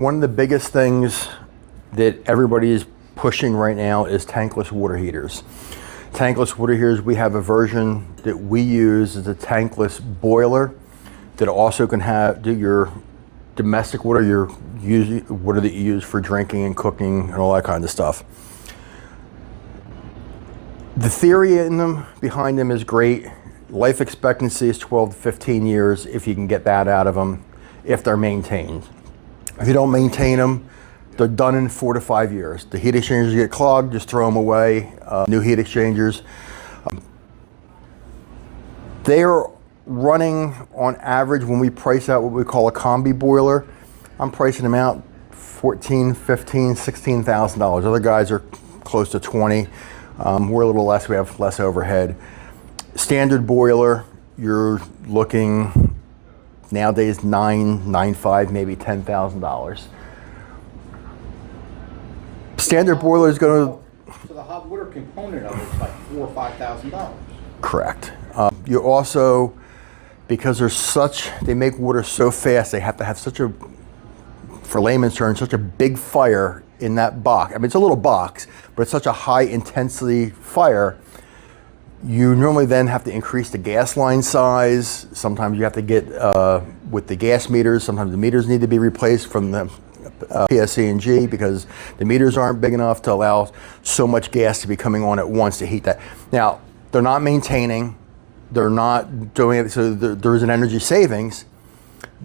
One of the biggest things that everybody is pushing right now is tankless water heaters. Tankless water heaters, we have a version that we use as a tankless boiler that also can do your domestic water, your water that you use for drinking and cooking and all that kind of stuff. The theory behind them is great. Life expectancy is 12 to 15 years if you can get that out of them, if they're maintained. If you don't maintain them, they're done in 4 to 5 years. The heat exchangers get clogged, just throw them away. New heat exchangers. They're running on average, when we price out what we call a combi boiler, I'm pricing them out $14,000, $15,000, $16,000. Other guys are close to 20. We're a little less, we have less overhead. Standard boiler, you're looking nowadays $9,500, maybe $10,000. Standard boiler is going to... So the hot water component of it's like $4,000 or $5,000. Correct. You also, because they make water so fast, they have to have such a, for layman's terms, such a big fire in that box. I mean, it's a little box, but it's such a high intensity fire. You normally then have to increase the gas line size. Sometimes you have to get, with the gas meters, sometimes the meters need to be replaced from the PSE&G because the meters aren't big enough to allow so much gas to be coming on at once to heat that. Now, they're not maintaining, they're not doing it, so there is an energy savings,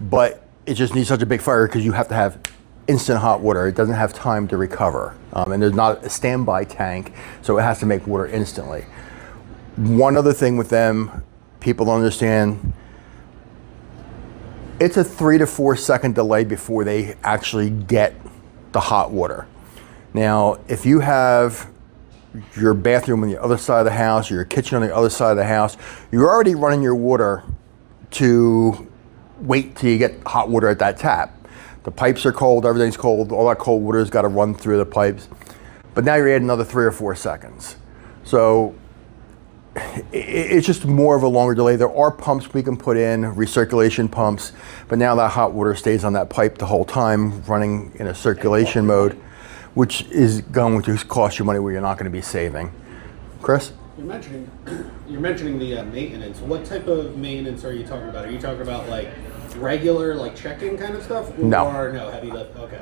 but it just needs such a big fire because you have to have instant hot water. It doesn't have time to recover. And there's not a standby tank, so it has to make water instantly. One other thing with them, people don't understand, it's a 3 to 4 second delay before they actually get the hot water. Now, if you have your bathroom on the other side of the house, or your kitchen on the other side of the house, you're already running your water to wait till you get hot water at that tap. The pipes are cold, everything's cold, all that cold water's got to run through the pipes. But now you're adding another 3 or 4 seconds. So it's just more of a longer delay. There are pumps we can put in, recirculation pumps, but now that hot water stays on that pipe the whole time, running in a circulation mode, which is going to cost you money where you're not going to be saving. Chris? You're mentioning the maintenance. What type of maintenance are you talking about? Are you talking about like regular, like check-in kind of stuff? No. Or no, heavy lift? Okay.